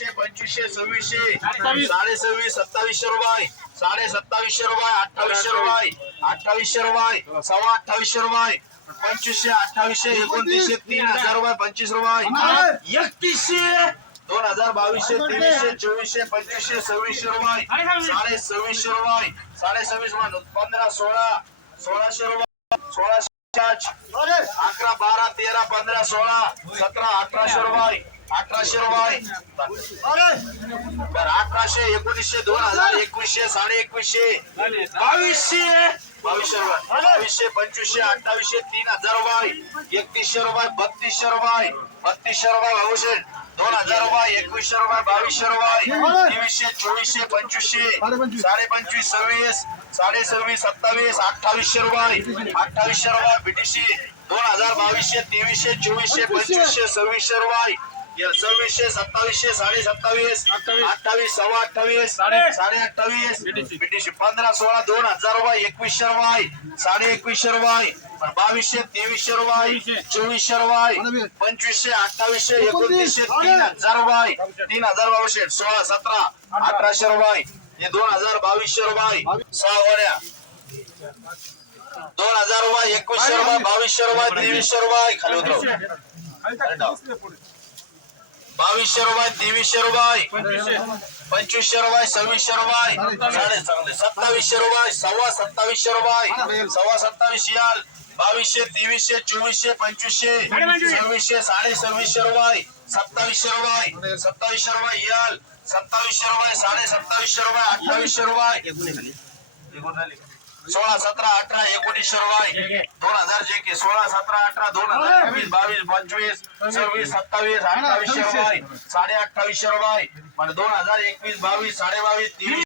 तेवीसशे पंचवीसशे सव्वीसशे साडे सव्वीस सत्तावीसशे रुपये. साडे सत्तावीसशे रुपये अठ्ठावीसशे रुपये. अठ्ठावीसशे रुपये सव्वा अठ्ठावीसशे रुपये. पंचवीसशे अठ्ठावीसशे एकोणतीसशे तीन हजार रुपये पंचवीस रुपये. एकतीसशे दोन हजार बावीसशे तेवीसशे चोवीसशे पंचवीसशे सव्वीसशे रुपये. साडे सव्वीसशे रुपये. साडे सव्वीस म्हणून पंधरा सोळा सोळाशे रुपये. सोळाशे अकरा बारा तेरा पंधरा सोळा सतरा अठराशे रुपये अठराशे रुपये बरं अठराशे एकोणीसशे दोन हजार एकवीसशे साडे एकवीसशे बावीसशे बावीसशे रुपये बावीसशे पंचवीसशे अठ्ठावीसशे तीन हजार रुपये एकतीसशे रुपये बत्तीसशे रुपये बत्तीसशे रुपये भाऊशे दोन हजार रुपये एकवीसशे रुपये बावीसशे रुपये तेवीसशे चोवीसशे पंचवीसशे साडे पंचवीस सव्वीस साडे सव्वीस सत्तावीस अठ्ठावीसशे रुपये अठ्ठावीसशे रुपये बीटीसी दोन हजार बावीसशे तेवीसशे चोवीसशे पंचवीसशे सव्वीसशे रुपये सव्वीसशे सत्तावीसशे साडे सत्तावीस. अठ्ठावीस सव्वा अठ्ठावीस साडे अठ्ठावीस बीटीसी पंधरा सोळा दोन हजार रुपये एकवीसशे रुपये साडे एकवीसशे रुपये बावीसशे तेवीसशे रुपये चोवीसशे रुपये पंचवीसशे अठ्ठावीसशे एकोणतीसशे तीन हजार रुपये तीन हजार बावीसशे सोळा सतरा अठराशे रुपये हे दोन हजार बावीसशे रुपये सहा वड्या. दोन हजार रुपये एकवीसशे रुपये बावीसशे रुपये तेवीसशे रुपये खाली उतरव. बावीसशे रुपये तेवीसशे रुपये पंचवीसशे रुपये सव्वीसशे रुपये साडे चांगले सत्तावीसशे रुपये सव्वा सत्तावीसशे रुपये सव्वा सत्तावीस याल. बावीसशे तेवीसशे चोवीसशे पंचवीसशे सव्वीसशे साडे सव्वीसशे रुपये सत्तावीसशे रुपये सत्तावीसशे रुपये याल. सत्तावीसशे रुपये साडे सत्तावीसशे रुपये अठ्ठावीसशे रुपये सोळा सतरा अठरा एकोणीस रुपये. दोन हजार जे के सोळा सतरा अठरा दोन हजार एकवीस बावीस पंचवीस सव्वीस सत्तावीस अठ्ठावीस रुपये. साडे अठ्ठावीस रुपये. म्हणजे दोन हजार एकवीस बावीस साडे बावीस तेवीस.